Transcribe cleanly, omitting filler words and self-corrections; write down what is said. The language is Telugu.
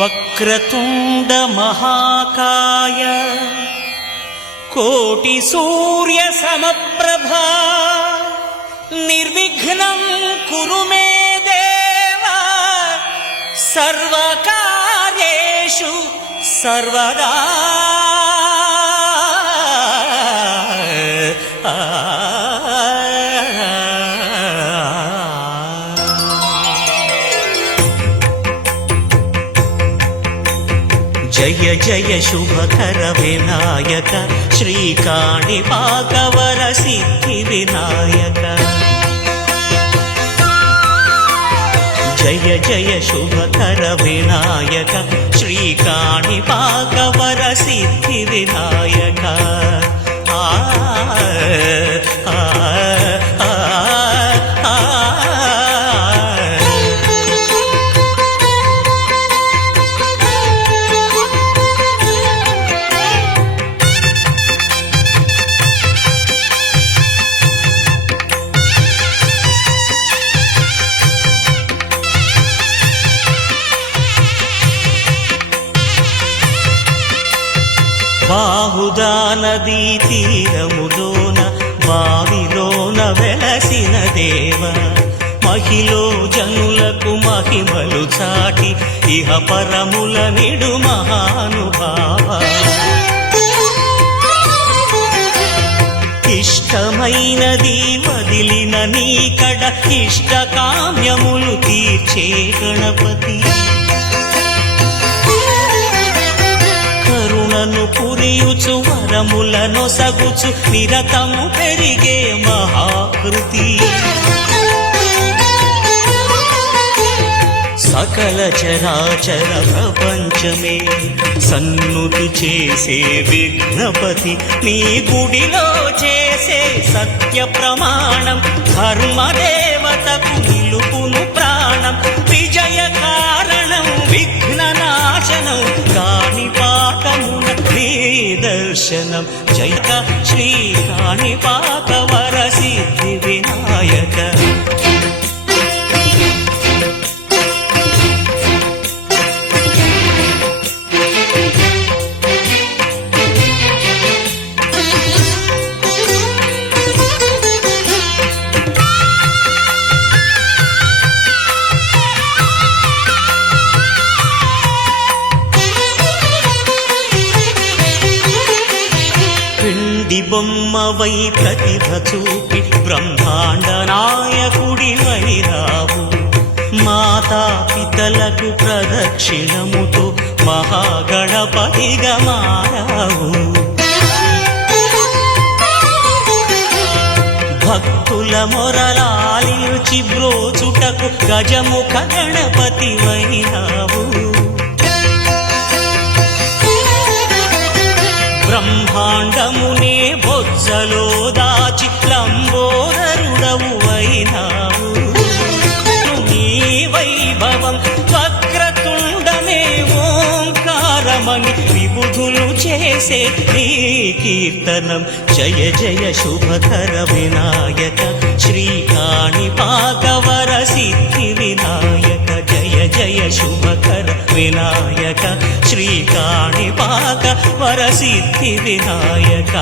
వక్రతుండ మహాకాయ కోటి సూర్య సమప్రభా నిర్విఘ్నం కురు మే దేవ సర్వకార్యేషు సర్వదా. జయ జయ శుభకర వినాయక శ్రీకాణిపాకవర సిద్ధి వినాయక. జయ జయ శుభకర వినాయక శ్రీకాణిపాకవర సిద్ధి వినాయక. ఆ ఆ ఆ బాహుదా నదీ తీరములోన బావిలోన వెలసిన దేవ మహిలో జనులకు మహిమలు చాటి ఇహ పరముల నిడు మహానుభావ. ఇష్టమైనది వదిలిన నీకడ ఇష్ట కామ్యములు తీర్చే గణపతి. కరుణను పురియుచు వరములను సగుచు నిరతము పెరిగే మహాకృతి. సకల చరాచర ప్రపంచమే సన్నుతి చేసే విఘ్నపతి నీ గుడిలో చేసే సత్య ప్రమాణం ధర్మదేవతకు నిలుపును ప్రాణం. విజయ కారణం విఘ్న నాశనం కాణిపాకమున నీ దర్శనం. జయ శ్రీ కాణిపాకవర సిద్ధి వినాయక. బొమ్మవై ప్రతిభ చూపి బ్రహ్మాండ నాయకుడి వైరావు. మాతా పితలకు ప్రదక్షిణముతో మహాగణపతిగా మారావు. భక్తుల మొరలాలించి బ్రోచుటకు గజముఖ గణపతి వైరావు. బ్రహ్మాండమునే బొజ్జలో దాచి లంబోదరుడవు అయినావు. నీ వైభవం వక్రతుండమే ఓంకారమని విబుధులు చేసే నీ కీర్తనం. జయ జయ శుభకర వినాయక శ్రీకాణిపాకవర సిద్ధి వినాయక. జయ జయ శుభకర వినాయక శ్రీకాణిపాకవర సిద్ధి వినాయక.